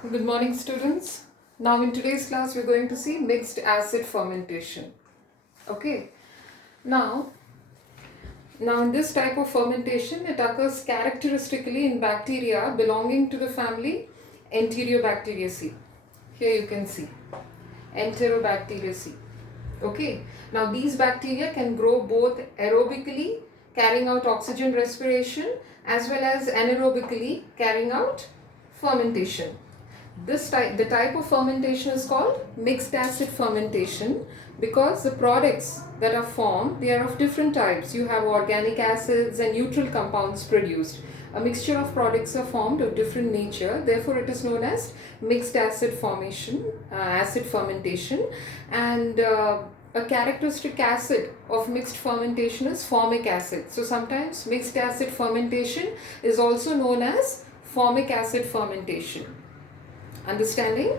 Good morning, students. Now, in today's class, we're going to see mixed acid fermentation. Okay. Now, now in this type of fermentation, it occurs characteristically in bacteria belonging to the family Enterobacteriaceae. Here you can see Enterobacteriaceae. Okay. Now, these bacteria can grow both aerobically, carrying out oxygen respiration, as well as anaerobically, carrying out fermentation. The type of fermentation is called mixed acid fermentation because the products that are formed, they are of different types. You have organic acids and neutral compounds produced. A mixture of products are formed of different nature, therefore it is known as mixed acid formation, acid fermentation. And a characteristic acid of mixed fermentation is formic acid. So sometimes mixed acid fermentation is also known as formic acid fermentation. Understanding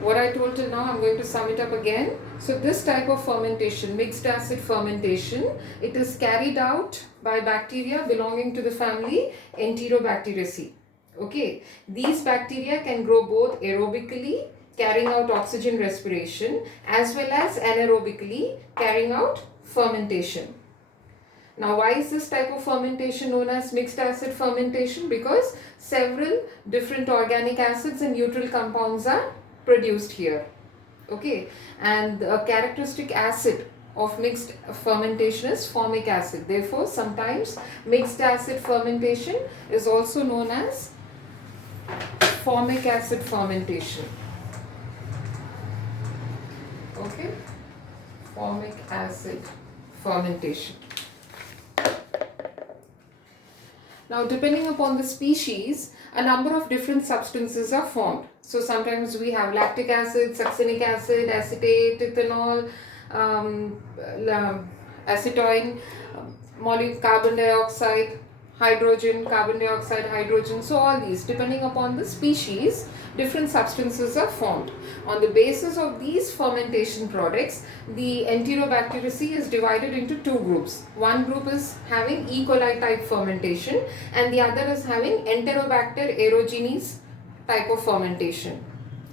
what I told till now, I'm going to sum it up again. So this type of fermentation, mixed acid fermentation, it is carried out by bacteria belonging to the family Enterobacteriaceae. Okay, these bacteria can grow both aerobically, carrying out oxygen respiration, as well as anaerobically, carrying out fermentation. Now, why is this type of fermentation known as mixed acid fermentation? Because several different organic acids and neutral compounds are produced here. Okay, and a characteristic acid of mixed fermentation is formic acid. Therefore, sometimes mixed acid fermentation is also known as formic acid fermentation. Okay, formic acid fermentation. Now, depending upon the species, a number of different substances are formed. So, sometimes we have lactic acid, succinic acid, acetate, ethanol, acetone, carbon dioxide, hydrogen, carbon dioxide, hydrogen. So, all these, depending upon the species, different substances are formed. On the basis of these fermentation products, the Enterobacteriaceae is divided into two groups. One group is having E. coli type fermentation and the other is having Enterobacter aerogenes type of fermentation.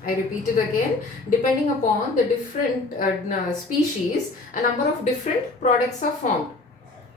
I repeat it again, depending upon the different species, a number of different products are formed.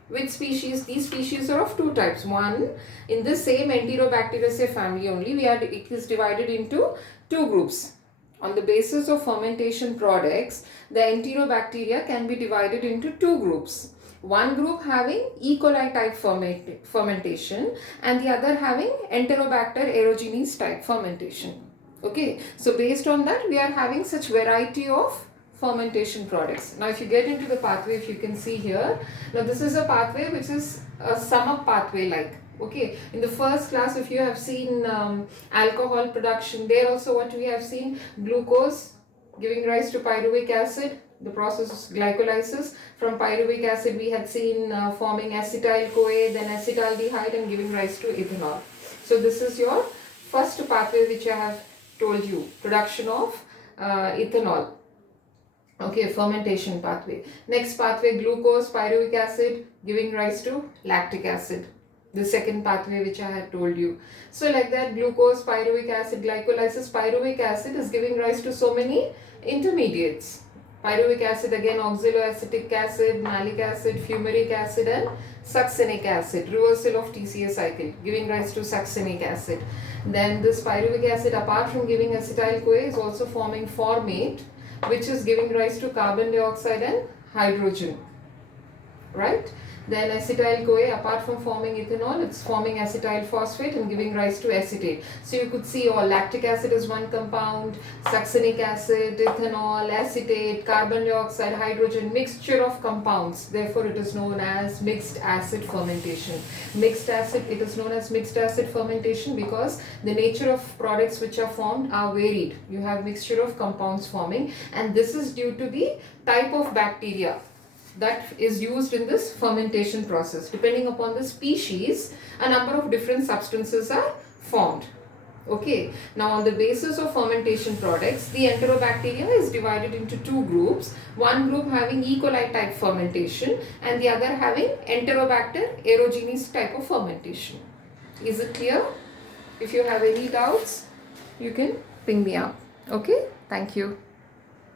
Which species? These species are of two types. One, in this same Enterobacteriaceae family only, it is divided into two groups. On the basis of fermentation products, the Enterobacteria can be divided into two groups. One group having E. coli type fermentation and the other having Enterobacter aerogenes type fermentation. Okay, so based on that, we are having such variety of fermentation products. Now, if you get into the pathway, if you can see here, now this is a pathway which is a sum up pathway like. Okay, in the first class, if you have seen alcohol production, there also what we have seen, glucose giving rise to pyruvic acid, the process is glycolysis. From pyruvic acid, we had seen forming acetyl-CoA, then acetaldehyde and giving rise to ethanol. So this is your first pathway which I have told you, production of ethanol. Okay, fermentation pathway. Next pathway, glucose, pyruvic acid giving rise to lactic acid. The second pathway which I had told you. So like that, glucose, pyruvic acid, glycolysis, pyruvic acid is giving rise to so many intermediates. Pyruvic acid again, oxaloacetic acid, malic acid, fumaric acid and succinic acid. Reversal of TCA cycle giving rise to succinic acid. Then this pyruvic acid, apart from giving acetyl-CoA, is also forming formate, which is giving rise to carbon dioxide and hydrogen, right? Then acetyl-CoA, apart from forming ethanol, it's forming acetyl phosphate and giving rise to acetate. So you could see all lactic acid is one compound, succinic acid, ethanol, acetate, carbon dioxide, hydrogen, mixture of compounds. Therefore, it is known as mixed acid fermentation. Mixed acid, it is known as mixed acid fermentation because the nature of products which are formed are varied. You have mixture of compounds forming, and this is due to the type of bacteria that is used in this fermentation process. Depending upon the species, a number of different substances are formed. Okay, now on the basis of fermentation products, the Enterobacteria is divided into two groups. One group having E. coli type fermentation and the other having Enterobacter aerogenes type of fermentation. Is it clear? If you have any doubts, you can ping me up. Okay, thank you.